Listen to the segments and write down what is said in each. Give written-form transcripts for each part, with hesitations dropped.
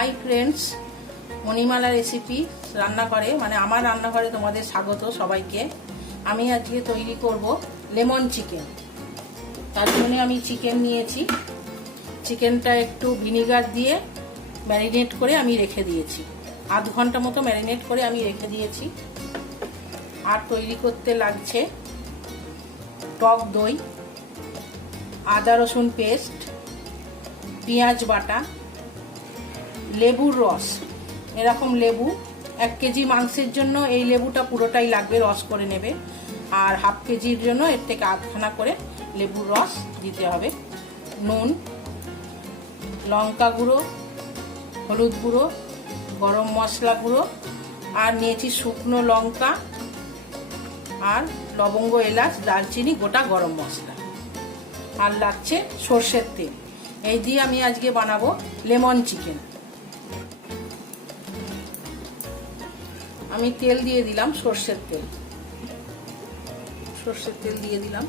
Hi friends, Manimala recipe রান্নাঘরে মানে আমার রান্নাঘরে তোমাদের স্বাগত সবাইকে। আমি আজকে তৈরি করব লেমন চিকেন। তার জন্য আমি চিকেন নিয়েছি। চিকেনটা একটু ভিনিগার দিয়ে ম্যারিনেট করে আমি রেখে দিয়েছি, আধ ঘন্টা মতো ম্যারিনেট করে আমি রেখে দিয়েছি। আর তৈরি করতে লাগছে টক দই, আদা রসুন পেস্ট, পেঁয়াজ বাটা, লেবুর রস। এরকম লেবু 1 কেজি মাংসের জন্য এই লেবুটা পুরোটাই লাগবে, রস করে নেবে। আর হাফ কেজির জন্য এর থেকে আধখানা করে লেবুর রস দিতে হবে। নুন, লঙ্কা গুঁড়ো, হলুদ গুঁড়ো, গরম মশলা গুঁড়ো, আর নিয়েছি শুকনো লঙ্কা আর লবঙ্গ, এলাচ, দারচিনি, গোটা গরম মশলা। আর লাগছে সর্ষের তেল। এই দিয়ে আমি আজকে বানাবো লেমন চিকেন। আমি তেল দিয়ে দিলাম, সর্ষের তেল দিয়ে দিলাম।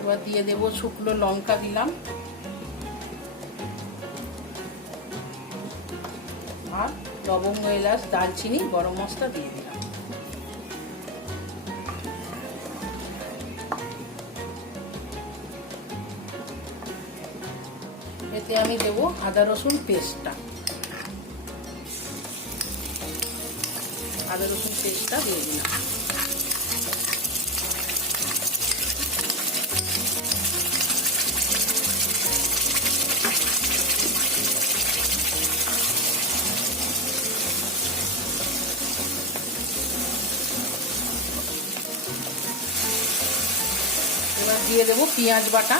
এবার দিয়ে দেবো শুকনো লঙ্কা দিলাম, আর লবঙ্গ, এলাচ, দারচিনি, গরম মশলা দিয়ে দিলাম। এতে আমি দেবো আদা রসুন পেস্টটা, দিয়ে দিলাম। এবার দিয়ে দেবো পেঁয়াজ বাটা,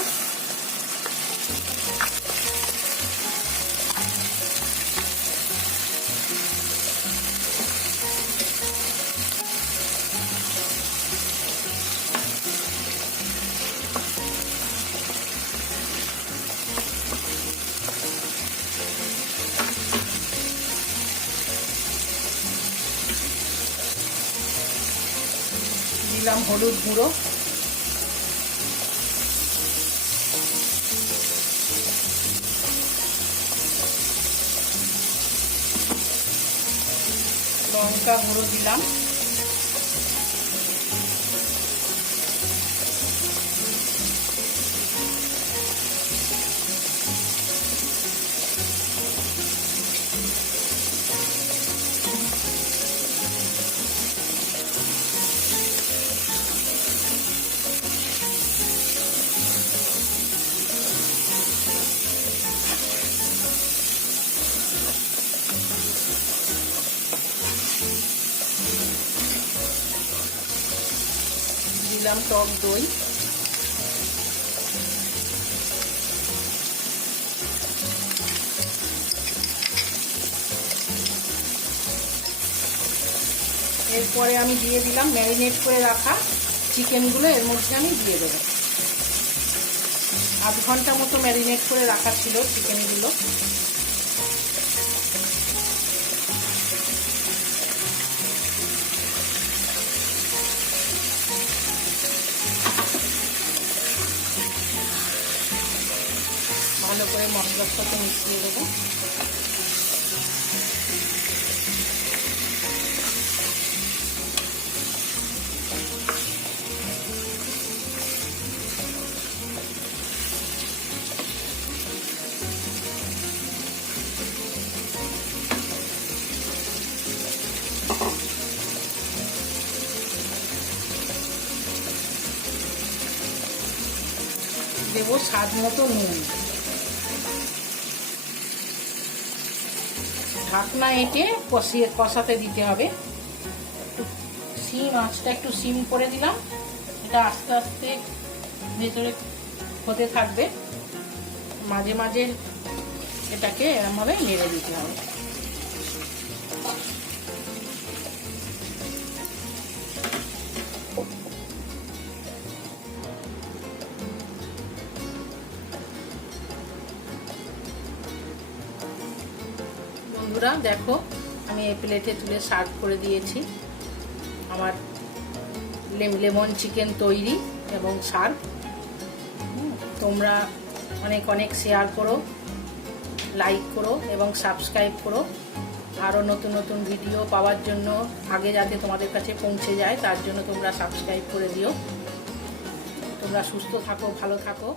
দিলাম হলুদ গুঁড়ো, লঙ্কা গুঁড়ো দিলাম, দিলাম টক দই, এরপরে আমি দিয়ে দিলাম ম্যারিনেট করে রাখা চিকেনগুলো। এর মধ্যে আমি দিয়ে দেবো। আধ ঘন্টা মতো ম্যারিনেট করে রাখা ছিল চিকেনগুলো। ভালো করে মশলার সাথে মিশিয়ে দেবো। দেবো স্বাদ মতো নুন। ঢাকনা এঁটে কষাতে দিতে হবে। আঁচটা একটু সিম করে দিলাম। এটা আস্তে আস্তে ভেতরে হতে থাকবে, মাঝে মাঝে এটাকে এরমভাবে নেড়ে দিতে হবে। বন্ধুরা দেখো আমি এই প্লেটে তুলে সার্ভ করে দিয়েছি। আমার লেমন চিকেন তৈরি এবং সার্ভ। তোমরা অনেক অনেক শেয়ার করো, লাইক করো এবং সাবস্ক্রাইব করো। আরও নতুন নতুন ভিডিও পাওয়ার জন্য, আগে যাতে তোমাদের কাছে পৌঁছে যায় তার জন্য তোমরা সাবস্ক্রাইব করে দিও। তোমরা সুস্থ থাকো, ভালো থাকো।